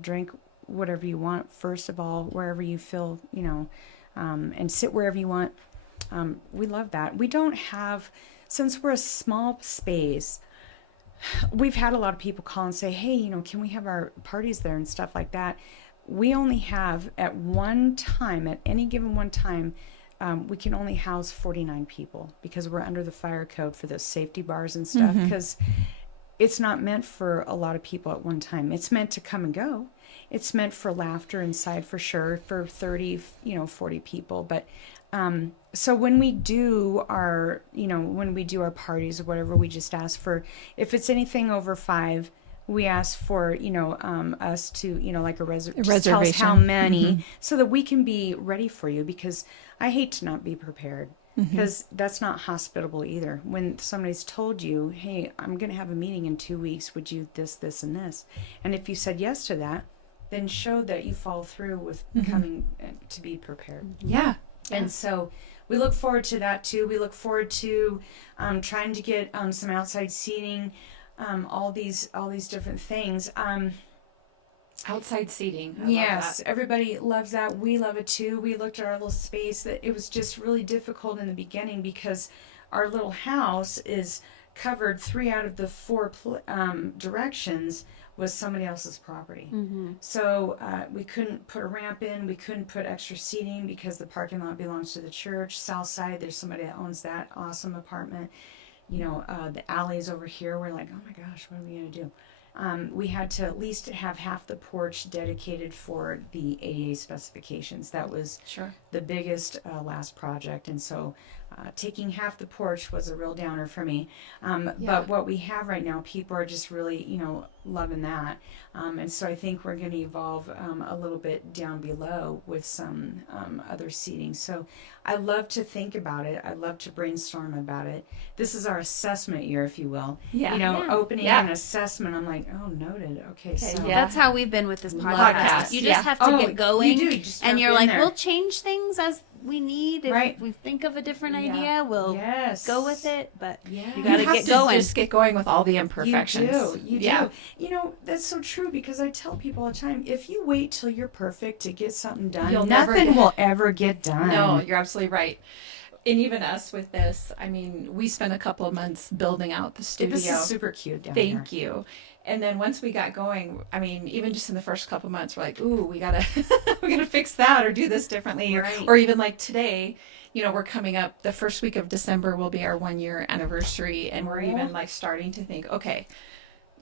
drink whatever you want, first of all, wherever you feel, and sit wherever you want. We love that. We don't have, since we're a small space, we've had a lot of people call and say, hey, can we have our parties there and stuff like that? We only have at any given one time, we can only house 49 people, because we're under the fire code for those safety bars and stuff, because it's not meant for a lot of people at one time. It's meant to come and go. It's meant for laughter inside, for sure, for 30, 40 people. But so when we do our parties or whatever, we just ask for, if it's anything over 5, we ask for, us to, like a reservation. Tell us how many, so that we can be ready for you, because I hate to not be prepared, because that's not hospitable either. When somebody's told you, hey, I'm going to have a meeting in 2 weeks, would you this, and this? And if you said yes to that, then show that you follow through with coming to be prepared. Yeah. And so we look forward to that too. We look forward to trying to get some outside seating, all these different things. Outside seating. Yes, everybody loves that. We love it too. We looked at our little space. That it was just really difficult in the beginning, because our little house is covered 3 out of the 4 directions was somebody else's property. So we couldn't put a ramp in. We couldn't put extra seating because the parking lot belongs to the church. South side, there's somebody that owns that awesome apartment. The alleys over here, we're like, oh my gosh, what are we going to do? We had to at least have half the porch dedicated for the ADA specifications. That was the biggest last project. And so taking half the porch was a real downer for me. But what we have right now, people are just really, loving that. And so I think we're going to evolve a little bit down below with some other seating. So I love to think about it. I love to brainstorm about it. This is our assessment year, if you will. Opening and assessment. I'm like, oh, noted. Okay, so that's how we've been with this podcast. You just have to get going, you do. and you're like, we'll change things as we need. If we think of a different idea, we'll go with it. But you got to get going. Just get going with all the imperfections. You do. That's so true, because I tell people all the time, if you wait till you're perfect to get something done, nothing will ever get done. No, you're absolutely right. And even us with this, I mean, we spent a couple of months building out the studio. This is super cute down here. Thank you. And then once we got going, I mean, even just in the first couple of months, we're like, ooh, we gotta fix that or do this differently. Or even like today, we're coming up, the first week of December will be our 1-year anniversary. And we're even like starting to think, okay,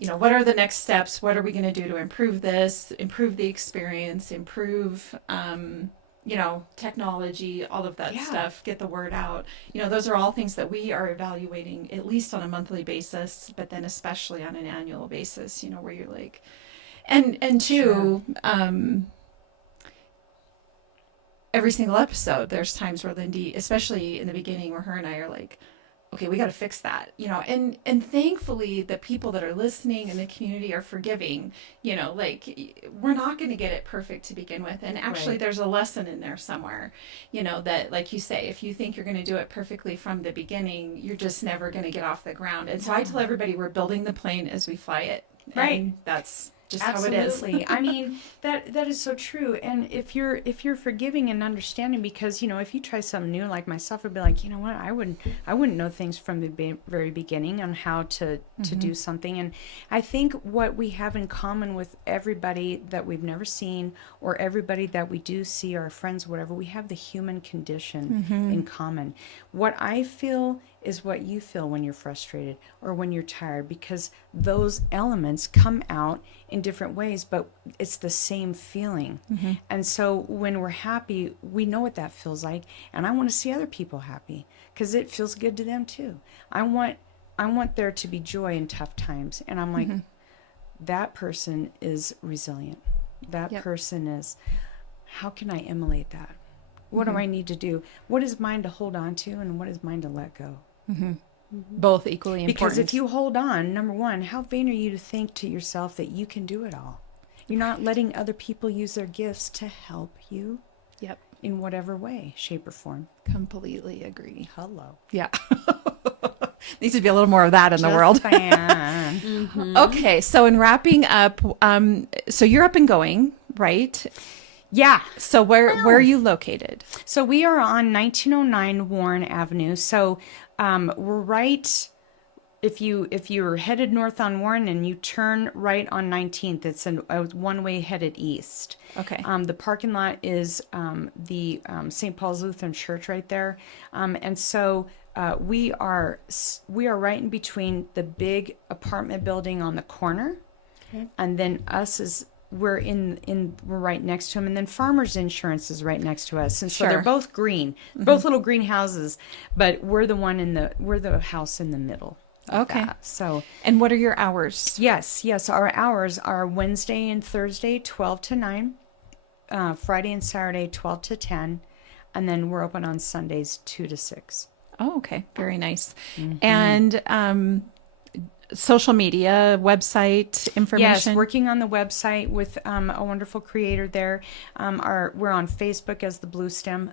what are the next steps? What are we going to do to improve this, improve the experience, improve, technology, all of that stuff, get the word out. Those are all things that we are evaluating at least on a monthly basis, but then especially on an annual basis, where you're like, and two, every single episode, there's times where Lindy, especially in the beginning, where her and I are like, okay, we got to fix that, and thankfully the people that are listening in the community are forgiving, we're not going to get it perfect to begin with. And actually there's a lesson in there somewhere, that, like you say, if you think you're going to do it perfectly from the beginning, you're just never going to get off the ground. And so I tell everybody, we're building the plane as we fly it. And that's just Absolutely. how it is. I mean, that is so true. And if you're forgiving and understanding, because if you try something new, like myself, I'd be like, you know what, I wouldn't know things from the very beginning on how to do something. And I think what we have in common with everybody that we've never seen, or everybody that we do see, our friends, whatever, we have the human condition in common. What I feel is what you feel when you're frustrated or when you're tired, because those elements come out in different ways, but it's the same feeling. And so when we're happy, we know what that feels like, and I want to see other people happy because it feels good to them too. I want there to be joy in tough times, and I'm like, that person is resilient. That person is, how can I emulate that? What do I need to do? What is mine to hold on to, and what is mine to let go? Both equally important. Because if you hold on, number one, how vain are you to think to yourself that you can do it all? You're not letting other people use their gifts to help you. In whatever way, shape, or form. Completely agree. Hello. Yeah. Needs to be a little more of that in the world. Okay, so in wrapping up, so you're up and going, right? Yeah. So where are you located? So we are on 1909 Warren Avenue. So we're right, if you're headed north on Warren and you turn right on 19th, it's a one-way headed east. Okay. The parking lot is the St. Paul's Lutheran Church right there. And so we are right in between the big apartment building on the corner, and then us is we're right next to them, and then Farmers Insurance is right next to us, and so they're both green, both little green houses, but we're the house in the middle. Okay. So, and what are your hours? Yes, our hours are Wednesday and Thursday 12 to 9, Friday and Saturday 12 to 10, and then we're open on Sundays 2 to 6. Oh, okay, very nice. And social media, website information? Yes, working on the website with a wonderful creator there. We're on Facebook as The Blue Stem.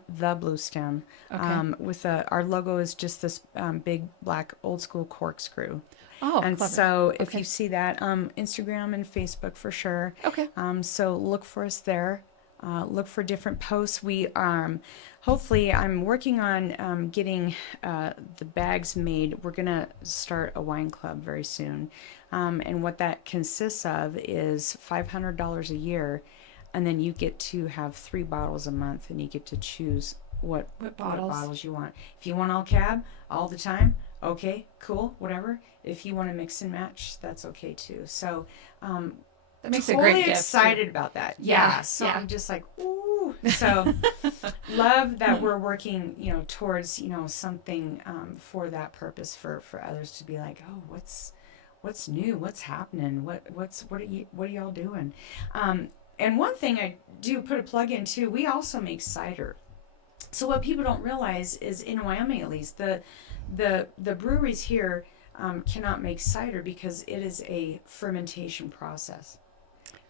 Okay. Our logo is just this big black old school corkscrew. Oh, and clever. so if you see that, Instagram and Facebook for sure. Okay. So look for us there. look for different posts. We hopefully I'm working on getting the bags made. We're gonna start a wine club very soon, and what that consists of is $500 a year, and then you get to have 3 bottles a month, and you get to choose what bottles you want. If you want all cab all the time, okay, cool, whatever. If you want to mix and match, that's okay too. So that makes totally a great gift. Excited about that. Yeah. So I'm just like, ooh. So love that we're working, towards, something for that purpose for others to be like, oh, what's new? What's happening? What are y'all doing? And one thing I do put a plug in too, we also make cider. So what people don't realize is in Wyoming, at least, the breweries here cannot make cider because it is a fermentation process.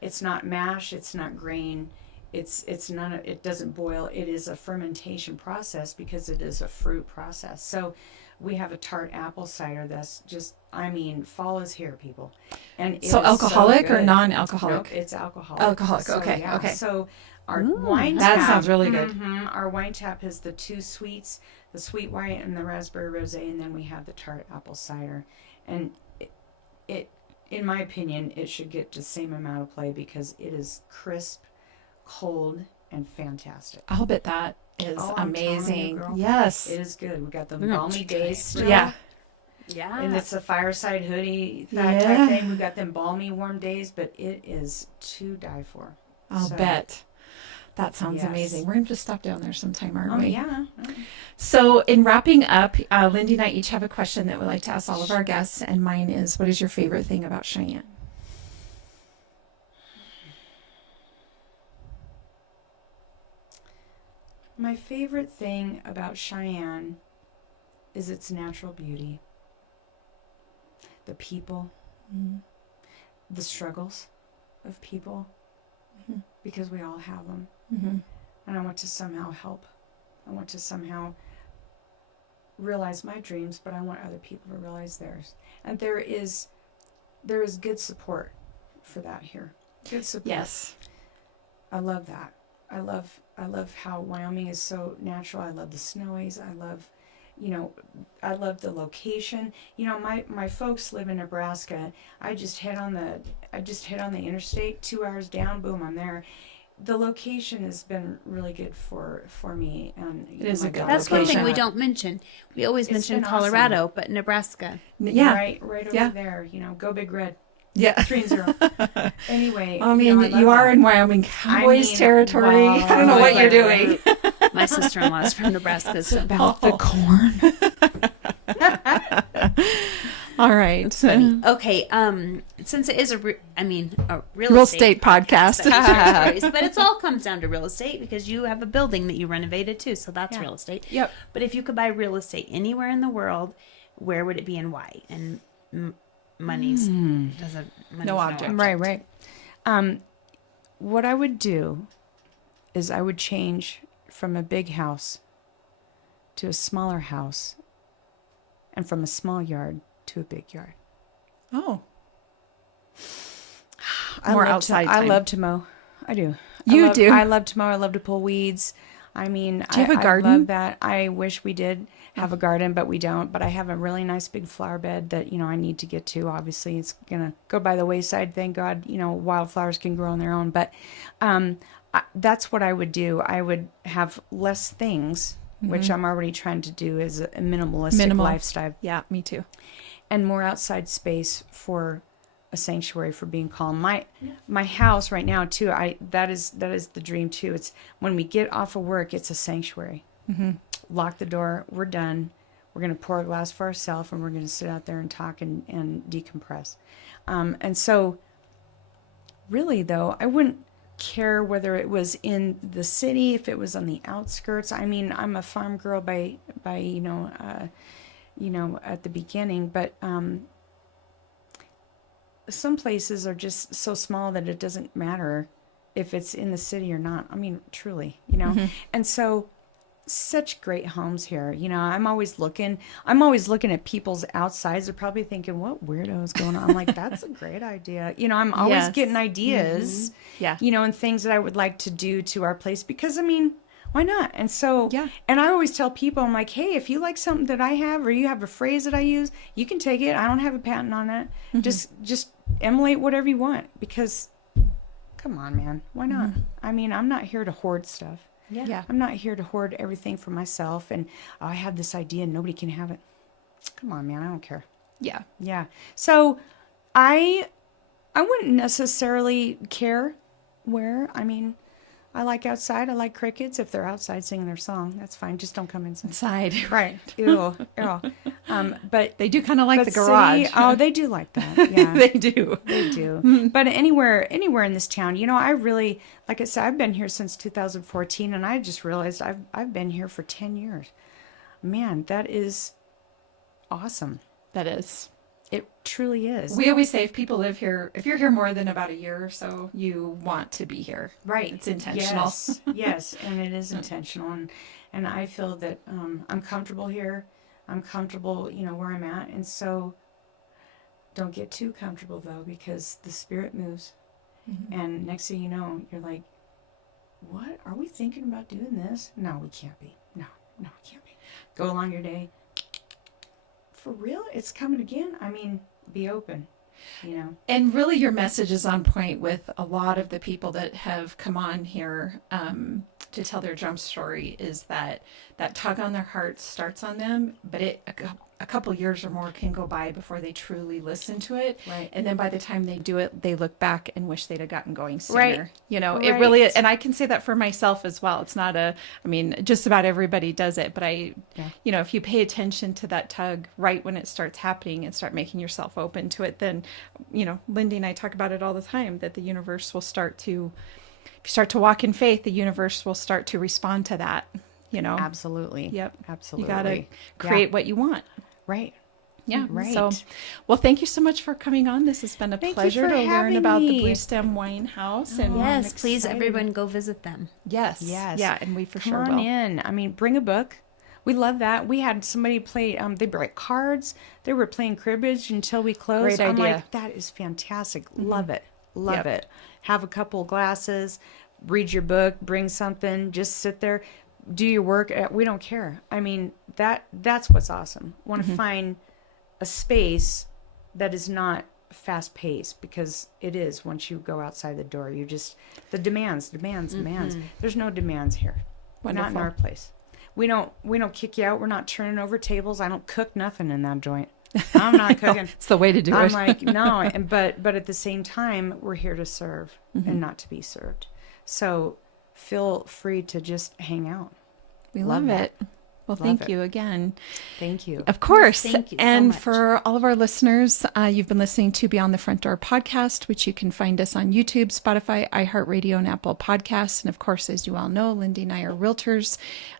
It's not mash. It's not grain. It's not. It doesn't boil. It is a fermentation process because it is a fruit process. So we have a tart apple cider that's just. I mean, fall is here, people. And so alcoholic or non-alcoholic? Nope, it's alcoholic. Alcoholic. So, okay. Yeah. Okay. So our wine that tap, sounds really good. Our wine tap has the 2 sweets, the sweet white and the raspberry rosé, and then we have the tart apple cider. And it in my opinion, it should get the same amount of play because it is crisp, cold, and fantastic. I'll bet that is amazing. You, girl, yes. it is good. We got the balmy days still. Yeah. Yeah. And it's a fireside hoodie type thing. We got them balmy warm days, but it is to die for. I'll bet. That sounds amazing. We're going to just stop down there sometime, aren't we? Yeah. So in wrapping up, Lindy and I each have a question that we'd like to ask all of our guests. And mine is, what is your favorite thing about Cheyenne? My favorite thing about Cheyenne is its natural beauty. The people. Mm-hmm. The struggles of people. Mm-hmm. Because we all have them. Mm-hmm. And I want to somehow help. I want to somehow realize my dreams, but I want other people to realize theirs. And there is good support for that here. Good support. Yes. I love that. I love how Wyoming is so natural. I love the snowies. I love the location. My folks live in Nebraska. I just hit on the interstate, 2 hours down, boom, I'm there. The location has been really good for me. And it is a good That's location. one thing we don't mention. We always mention Colorado, awesome. But Nebraska. Yeah. Right over there. Go Big Red. Yeah. 3-0. Anyway. I mean, you are in Wyoming Cowboys territory. I don't know what you're doing. My sister-in-law is from Nebraska. So. About the corn. All right. Okay. Since it is a real estate podcast, but it all comes down to real estate because you have a building that you renovated too, so that's real estate. Yep. But if you could buy real estate anywhere in the world, where would it be and why? And money's no object. Right. What I would do is I would change from a big house to a smaller house, and from a small yard to a big yard. Oh. More outside time. I love to mow. I do. Do? I love to mow. I love to pull weeds. I mean, do you have a garden? I love that. I wish we did have a garden, but we don't. But I have a really nice big flower bed that, I need to get to. Obviously, it's going to go by the wayside. Thank God, wildflowers can grow on their own. But that's what I would do. I would have less things, which I'm already trying to do as a minimalistic lifestyle. Yeah, me too. And more outside space for a sanctuary for being calm. My house right now too. That is the dream too. It's when we get off of work, it's a sanctuary. Mm-hmm. Lock the door. We're done. We're gonna pour a glass for ourselves, and we're gonna sit out there and talk and decompress. And so, really though, I wouldn't care whether it was in the city, if it was on the outskirts. I mean, I'm a farm girl by at the beginning, but some places are just so small that it doesn't matter if it's in the city or not. I mean, truly, Mm-hmm. And so such great homes here. You know, I'm always looking at people's outsides. They're probably thinking, what weirdo is going on? I'm like, that's a great idea. You know, I'm always getting ideas, you know, and things that I would like to do to our place because, I mean, why not? And so, and I always tell people, I'm like, hey, if you like something that I have, or you have a phrase that I use, you can take it. I don't have a patent on that. Just emulate whatever you want, because come on, man, why not? I mean, I'm not here to hoard stuff. I'm not here to hoard everything for myself. And I have this idea and nobody can have it. Come on, man, I don't care. Yeah. So I wouldn't necessarily care where. I mean, I like outside. I like crickets. If they're outside singing their song, that's fine. Just don't come inside. Right. Ew. But they do kind of like the garage. They do like that. Yeah, They do. They do. But anywhere in this town, you know, I really, like I said, I've been here since 2014, and I just realized I've been here for 10 years. Man, that is awesome. That is. It truly is. We always say if people live here, if you're here more than about a year or so, you want to be here. Right. It's intentional. Yes, and it is intentional. And I feel that I'm comfortable here. I'm comfortable, you know, where I'm at. And so don't get too comfortable, though, because the spirit moves. And next thing you know, you're like, what? Are we thinking about doing this? No, we can't be. No, we can't be. Go along your day. For real? It's coming again? I mean, be open, you know. And really your message is on point with a lot of the people that have come on here to tell their drum story, is that tug on their heart starts on them, but a couple years or more can go by before they truly listen to it. Right. And then by the time they do it, they look back and wish they'd have gotten going sooner. Right. You know, it really is. And I can say that for myself as well. It's not just about everybody does it, but you know, if you pay attention to that tug right when it starts happening and start making yourself open to it, then, you know, Lindy and I talk about it all the time, that the universe will start to, if you start to walk in faith, the universe will start to respond to that, you know. Absolutely. Yep. Absolutely. You got to create what you want. Right. Yeah. Right. So, well, thank you so much for coming on. This has been a pleasure to learn about the Blue Stem Wine House. And yes, please, everyone go visit them. Yes. Yeah. And we sure will. Come on in. I mean, bring a book. We love that. We had somebody play, they brought cards. They were playing cribbage until we closed. Great idea. I'm like, that is fantastic. Love it. Love it. Have a couple glasses, read your book, bring something, just sit there, do your work. We don't care. I mean, that's what's awesome. Want to find a space that is not fast paced, because it is once you go outside the door. You just, the demands. There's no demands here. Wonderful. Not in our place. We don't kick you out. We're not turning over tables. I don't cook nothing in that joint. I'm not cooking. It's the way to do it. I'm like, no. But at the same time, we're here to serve and not to be served. So feel free to just hang out. We love it. Well, thank you again. Thank you. Of course. Thank you so and much. for all of our listeners, you've been listening to Beyond the Front Door podcast, which you can find us on YouTube, Spotify, iHeartRadio, and Apple Podcasts. And of course, as you all know, Lindy and I are realtors.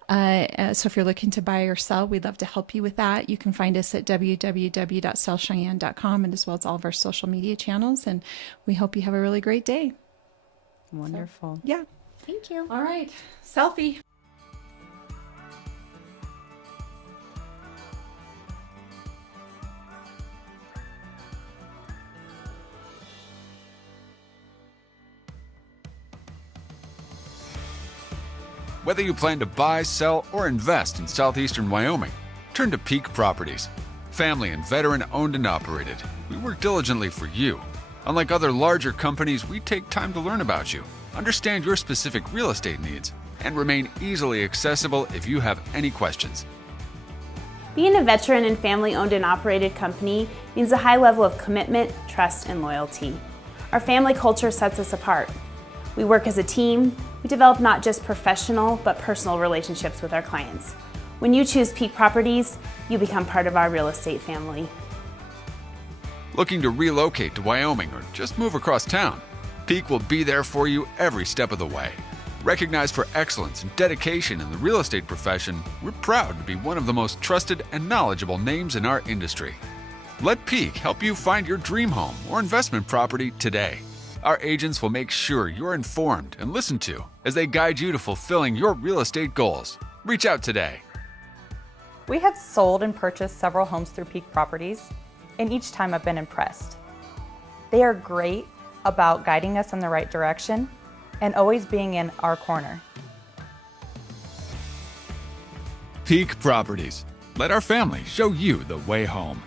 So if you're looking to buy or sell, we'd love to help you with that. You can find us at www.sellcheyenne.com, and as well as all of our social media channels. And we hope you have a really great day. Wonderful. Yeah. Thank you. All right. Selfie. Whether you plan to buy, sell, or invest in southeastern Wyoming, turn to Peak Properties. Family and veteran owned and operated, we work diligently for you. Unlike other larger companies, we take time to learn about you, understand your specific real estate needs, and remain easily accessible if you have any questions. Being a veteran and family-owned and operated company means a high level of commitment, trust, and loyalty. Our family culture sets us apart. We work as a team. We develop not just professional, but personal relationships with our clients. When you choose Peak Properties, you become part of our real estate family. Looking to relocate to Wyoming or just move across town? Peak will be there for you every step of the way. Recognized for excellence and dedication in the real estate profession, we're proud to be one of the most trusted and knowledgeable names in our industry. Let Peak help you find your dream home or investment property today. Our agents will make sure you're informed and listened to as they guide you to fulfilling your real estate goals. Reach out today. We have sold and purchased several homes through Peak Properties, and each time I've been impressed. They are great about guiding us in the right direction and always being in our corner. Peak Properties. Let our family show you the way home.